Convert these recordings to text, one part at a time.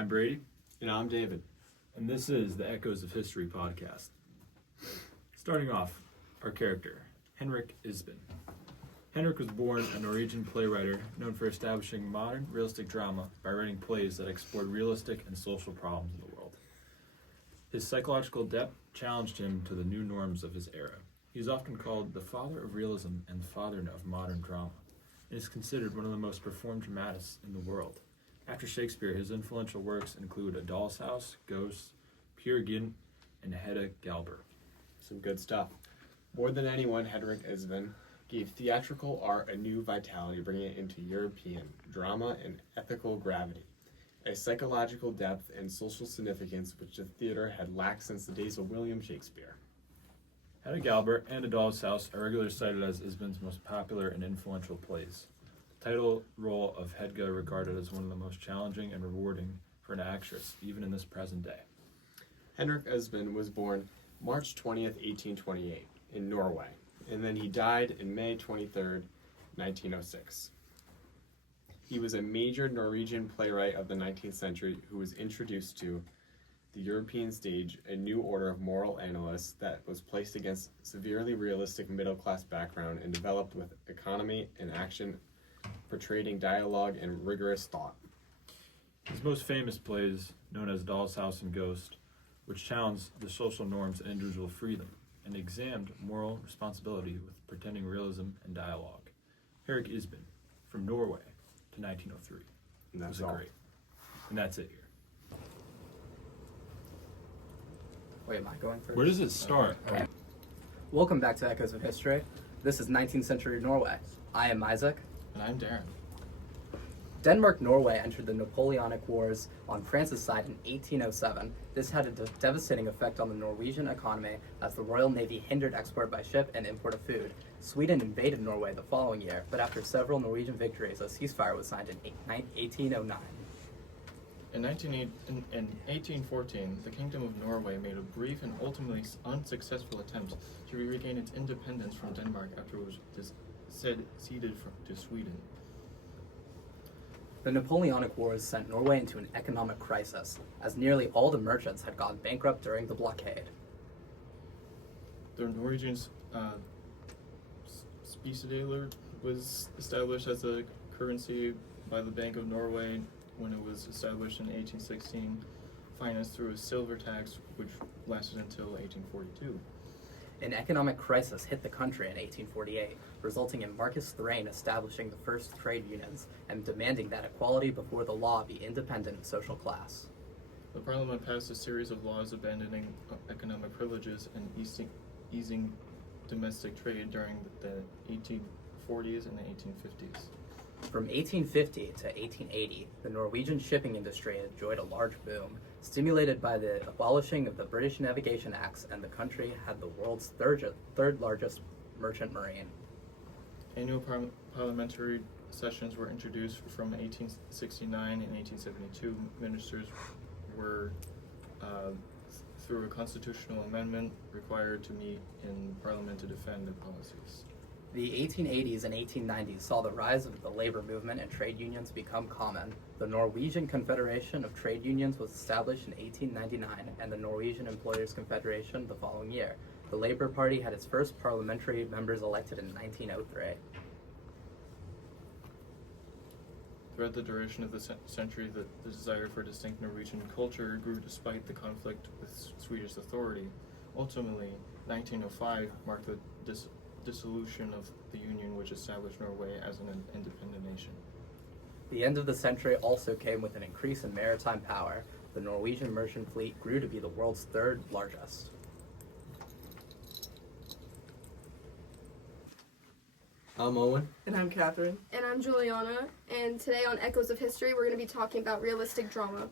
I'm Brady. And I'm David. And this is the Echoes of History podcast. Starting off, our character, Henrik Ibsen. Henrik was born a Norwegian playwright known for establishing modern realistic drama by writing plays that explored realistic and social problems in the world. His psychological depth challenged him to the new norms of his era. He is often called the father of realism and the father of modern drama, and is considered one of the most performed dramatists in the world. After Shakespeare, his influential works include A Doll's House, Ghosts, Peer Gynt, and Hedda Gabler. Some good stuff. More than anyone, Henrik Ibsen gave theatrical art a new vitality, bringing it into European drama and ethical gravity, a psychological depth and social significance which the theater had lacked since the days of William Shakespeare. Hedda Gabler and A Doll's House are regularly cited as Ibsen's most popular and influential plays. The title role of Hedda regarded as one of the most challenging and rewarding for an actress, even in this present day. Henrik Ibsen was born March 20th, 1828, in Norway, and then he died in May 23rd, 1906. He was a major Norwegian playwright of the 19th century who was introduced to the European stage a new order of moral analysts that was placed against severely realistic middle-class background and developed with economy and action, portraying dialogue and rigorous thought. His most famous plays, known as Doll's House and Ghost, which challenged the social norms and individual freedom, and examined moral responsibility with pretending realism and dialogue. Henrik Ibsen, from Norway to 1903. And that's was all. great. And that's it here. Wait, am I going first? Where does it start? Okay. Welcome back to Echoes of History. This is 19th century Norway. I am Isaac. And I'm Darren. Denmark-Norway entered the Napoleonic Wars on France's side in 1807. This had a devastating effect on the Norwegian economy as the Royal Navy hindered export by ship and import of food. Sweden invaded Norway the following year, but after several Norwegian victories, a ceasefire was signed in 1809. In 1814, the Kingdom of Norway made a brief and ultimately unsuccessful attempt to regain its independence from Denmark after it was ceded to Sweden. The Napoleonic Wars sent Norway into an economic crisis, as nearly all the merchants had gone bankrupt during the blockade. The Norwegian spesidaler was established as a currency by the Bank of Norway when it was established in 1816, financed through a silver tax which lasted until 1842. An economic crisis hit the country in 1848, resulting in Marcus Thrane establishing the first trade unions and demanding that equality before the law be independent social class. The Parliament passed a series of laws abandoning economic privileges and easing domestic trade during the 1840s and the 1850s. From 1850 to 1880, the Norwegian shipping industry enjoyed a large boom, stimulated by the abolishing of the British Navigation Acts, and the country had the world's third largest merchant marine. Annual parliamentary sessions were introduced from 1869 and 1872. Ministers were, through a constitutional amendment, required to meet in Parliament to defend their policies. The 1880s and 1890s saw the rise of the labor movement and trade unions become common. The Norwegian Confederation of Trade Unions was established in 1899 and the Norwegian Employers Confederation the following year. The Labour Party had its first parliamentary members elected in 1903. Throughout the duration of the century, the desire for distinct Norwegian culture grew despite the conflict with Swedish authority. Ultimately, 1905 marked the dissolution of the Union, which established Norway as an independent nation. The end of the century also came with an increase in maritime power. The Norwegian merchant fleet grew to be the world's third largest. I'm Owen. And I'm Catherine. And I'm Juliana, and today on Echoes of History we're going to be talking about realistic drama.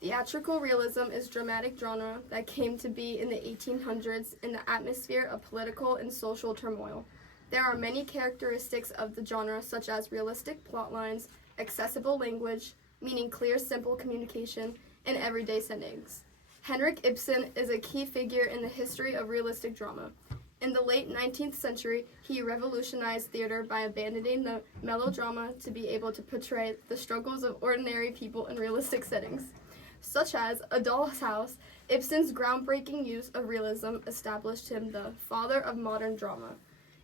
Theatrical realism is dramatic genre that came to be in the 1800s in the atmosphere of political and social turmoil. There are many characteristics of the genre such as realistic plot lines, accessible language, meaning clear, simple communication, and everyday settings. Henrik Ibsen is a key figure in the history of realistic drama. In the late 19th century, he revolutionized theater by abandoning the melodrama to be able to portray the struggles of ordinary people in realistic settings. Such as A Doll's House, Ibsen's groundbreaking use of realism established him the father of modern drama,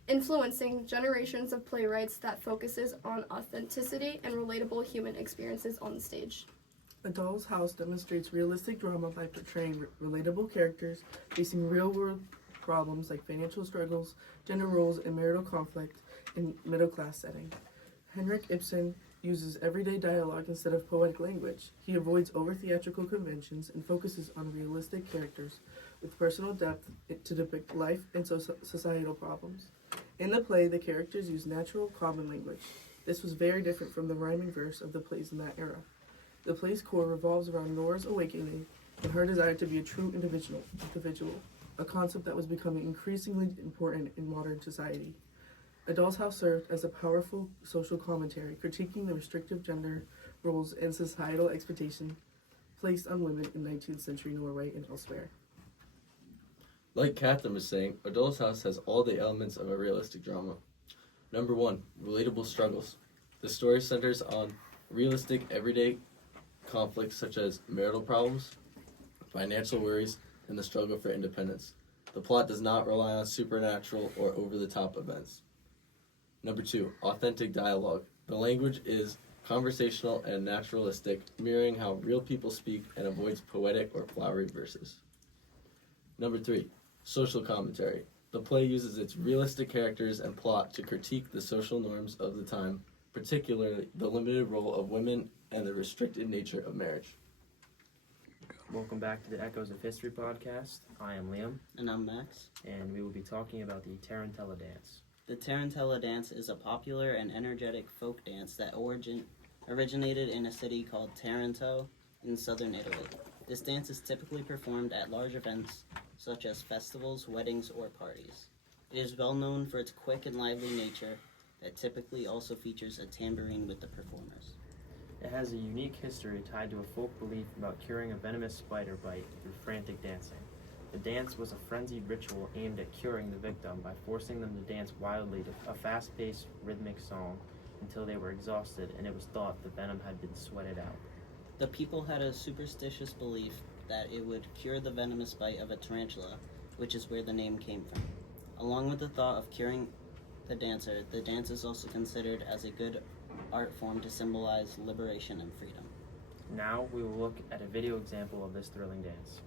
influencing generations of playwrights that focuses on authenticity and relatable human experiences on the stage. A Doll's House demonstrates realistic drama by portraying relatable characters facing real-world problems like financial struggles, gender roles, and marital conflict in middle-class setting. Henrik Ibsen uses everyday dialogue instead of poetic language. He avoids over-theatrical conventions and focuses on realistic characters with personal depth to depict life and societal problems. In the play, the characters use natural, common language. This was very different from the rhyming verse of the plays in that era. The play's core revolves around Nora's awakening and her desire to be a true individual, a concept that was becoming increasingly important in modern society. A Doll's House served as a powerful social commentary, critiquing the restrictive gender roles and societal expectation placed on women in 19th century Norway and elsewhere. Like Catherine was saying, A Doll's House has all the elements of a realistic drama. Number 1, relatable struggles. The story centers on realistic, everyday conflicts such as marital problems, financial worries, and the struggle for independence. The plot does not rely on supernatural or over-the-top events. Number 2, authentic dialogue. The language is conversational and naturalistic, mirroring how real people speak and avoids poetic or flowery verses. Number 3, social commentary. The play uses its realistic characters and plot to critique the social norms of the time, particularly the limited role of women and the restricted nature of marriage. Welcome back to the Echoes of History podcast. I am Liam, And I'm Max. and we will be talking about the Tarantella dance. The Tarantella dance is a popular and energetic folk dance that originated in a city called Taranto in southern Italy. This dance is typically performed at large events such as festivals, weddings, or parties. It is well known for its quick and lively nature that typically also features a tambourine with the performers. It has a unique history tied to a folk belief about curing a venomous spider bite through frantic dancing. The dance was a frenzied ritual aimed at curing the victim by forcing them to dance wildly to a fast-paced, rhythmic song until they were exhausted and it was thought the venom had been sweated out. The people had a superstitious belief that it would cure the venomous bite of a tarantula, which is where the name came from. Along with the thought of curing the dancer, the dance is also considered as a good art form to symbolize liberation and freedom. Now we will look at a video example of this thrilling dance.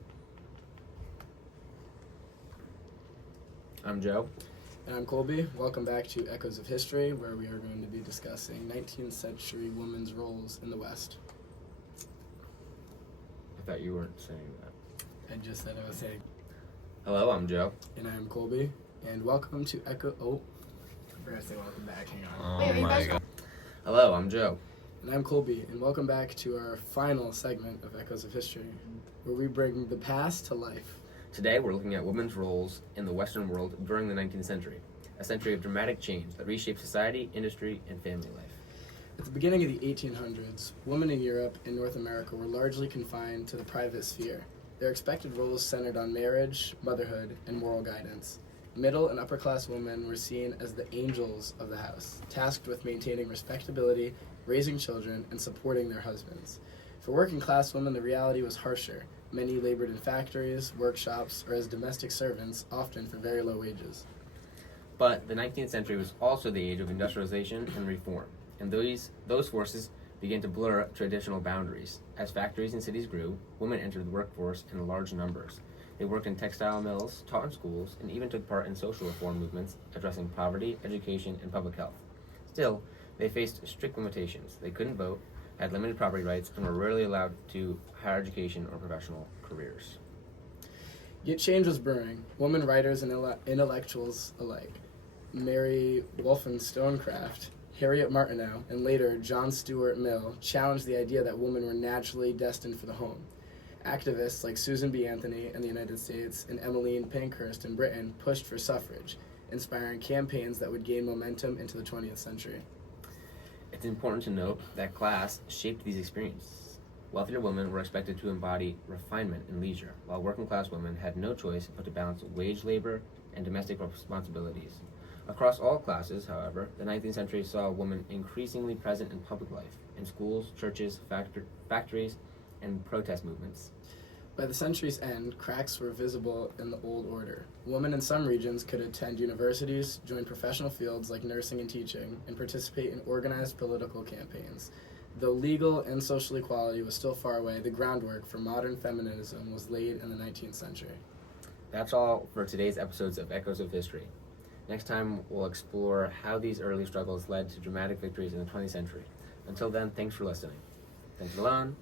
I'm Joe. And I'm Colby. Welcome back to Echoes of History, where we are going to be discussing 19th century women's roles in the West. I thought you weren't saying that. I just said I was saying. Hello, I'm Joe. And I'm Colby. And welcome to I forgot to say welcome back. Hang on. Wait, you guys- Hello, I'm Joe. And I'm Colby. And welcome back to our final segment of Echoes of History, where we bring the past to life. Today we're looking at women's roles in the Western world during the 19th century, a century of dramatic change that reshaped society, industry, and family life. At the beginning of the 1800s, women in Europe and North America were largely confined to the private sphere. Their expected roles centered on marriage, motherhood, and moral guidance. Middle and upper class women were seen as the angels of the house, tasked with maintaining respectability, raising children, and supporting their husbands. For working class women, the reality was harsher. Many labored in factories, workshops, or as domestic servants, often for very low wages. But the 19th century was also the age of industrialization and reform, and those forces began to blur traditional boundaries. As factories and cities grew, women entered the workforce in large numbers. They worked in textile mills, taught in schools, and even took part in social reform movements addressing poverty, education, and public health. Still, they faced strict limitations. They couldn't vote, had limited property rights, and were rarely allowed to higher education or professional careers. Yet change was brewing. Women writers and intellectuals alike, Mary Wollstonecraft, Harriet Martineau, and later John Stuart Mill, challenged the idea that women were naturally destined for the home. Activists like Susan B. Anthony in the United States and Emmeline Pankhurst in Britain pushed for suffrage, inspiring campaigns that would gain momentum into the 20th century. It's important to note that class shaped these experiences. Wealthier women were expected to embody refinement and leisure, while working class women had no choice but to balance wage labor and domestic responsibilities. Across all classes, however, the 19th century saw women increasingly present in public life, in schools, churches, factories, and protest movements. By the century's end, cracks were visible in the old order. Women in some regions could attend universities, join professional fields like nursing and teaching, and participate in organized political campaigns. Though legal and social equality was still far away, the groundwork for modern feminism was laid in the 19th century. That's all for today's episodes of Echoes of History. Next time, we'll explore how these early struggles led to dramatic victories in the 20th century. Until then, thanks for listening. Thanks, Malone.